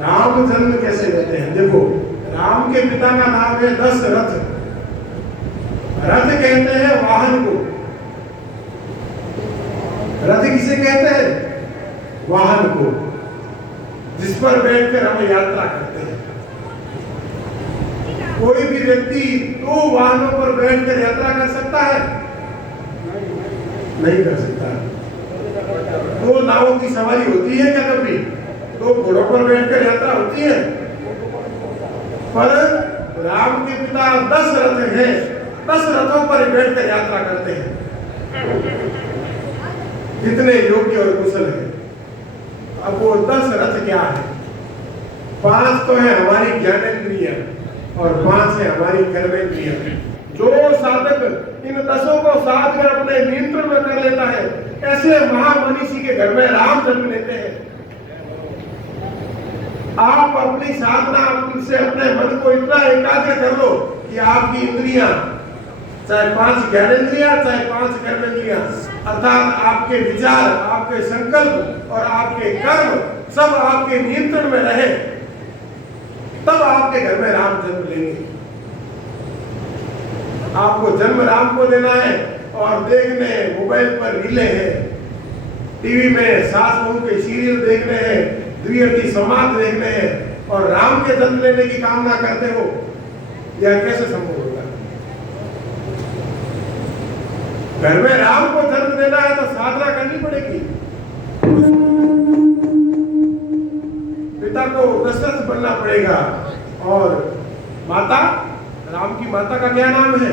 राम जन्म कैसे लेते हैं? देखो, राम के पिता का नाम है दशरथ। रथ कहते हैं वाहन को। रथ किसे कहते हैं? वाहन को, जिस पर बैठकर हम यात्रा करते हैं। कोई भी व्यक्ति दो वाहनों पर बैठकर यात्रा कर सकता है? नहीं कर सकता। दो नावों की सवारी होती है क्या कभी? दो घोड़ों पर बैठकर यात्रा होती है? पर राम के पिता 10 रथ हैं, 10 रथों पर बैठकर यात्रा करते हैं। कितने योग्य और कुशल है। अब वो 10 रथ क्या है? 5 तो है हमारी ज्ञानेंद्रियां और 5 है हमारी कर्मेंद्रियां। जो साधक इन 10 को साध कर अपने नियंत्रण में कर लेता है, ऐसे महामनीषी के घर में राम जन्म लेते हैं। आप अपनी साधना से अपने मन को इतना एकाग्र कर लो कि आपकी इंद्रियां, चाहे 5 ज्ञानेंद्रियां, चाहे 5 कर्मेंद्रियां, अर्थात आपके विचार, आपके संकल्प और आपके कर्म सब आपके नियंत्रण में रहे, तब आपके घर में राम जन्म लेंगे। आपको जन्म राम को देना है और देखने मोबाइल पर रीले हैं, टीवी में सास बहू के सीरियल देखने हैं, द्विअर्थी समाज देखने हैं और राम के जन्म लेने की कामना करते हो, यह कैसे संभव होगा? घर में राम को जन्म देना है तो साधना करनी पड़ेगी। पिता को दशरथ बनना पड़ेगा। और माता, राम की माता का क्या नाम है?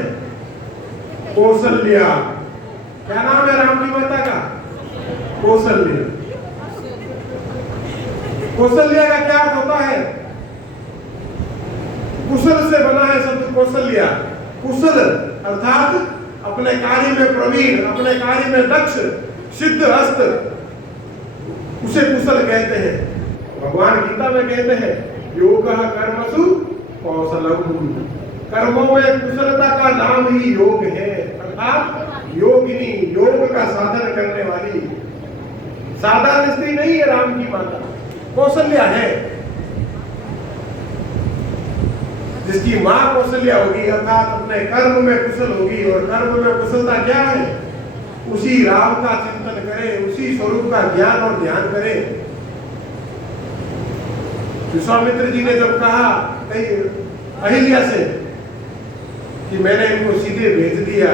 कौशल्या। क्या नाम है राम की माता का? कौशल्या। कौशल्या का क्या अर्थ होता है? कुशल से बना है शब्द कौशल्या। कुशल अर्थात अपने कार्य में प्रवीण, अपने कार्य में दक्ष, सिद्ध हस्त, उसे कुशल कहते हैं। भगवान गीता में कहते हैं योगः कर्मसु कौशलम। कर्मों में कुशलता का नाम ही योग है, अर्थात योगिनी, योग का साधन करने वाली। साधारण स्त्री नहीं है राम की माता, कौशल्या है। जिसकी मां कौशल्या होगी अर्थात अपने कर्म में कुशल होगी, और कर्म में कुशलता क्या है? उसी राम का चिंतन करे, उसी स्वरूप का ज्ञान और ध्यान करे। विश्वामित्र जी ने जब कहा कहीं अहिल्या से कि मैंने इनको सीधे भेज दिया,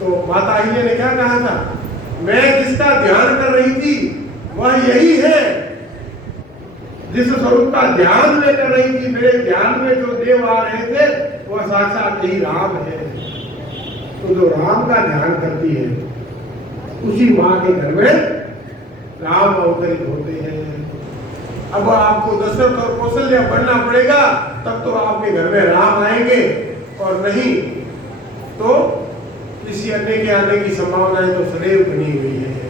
तो माता अहिल्या ने क्या कहा था? मैं जिसका ध्यान कर रही थी वह यही है। जिस स्वरूप का ध्यान में कर रही थी, मेरे ध्यान में जो देव आ रहे थे वह साक्षात यही राम है। तो जो राम का ध्यान करती है उसी माँ के घर में राम अवतरित होते हैं। अब आपको दशरथ और कौशल्या बनना पड़ेगा, तब तो आपके घर में राम आएंगे, और नहीं तो किसी अन्य के आने की संभावनाएं तो सदैव बनी हुई है।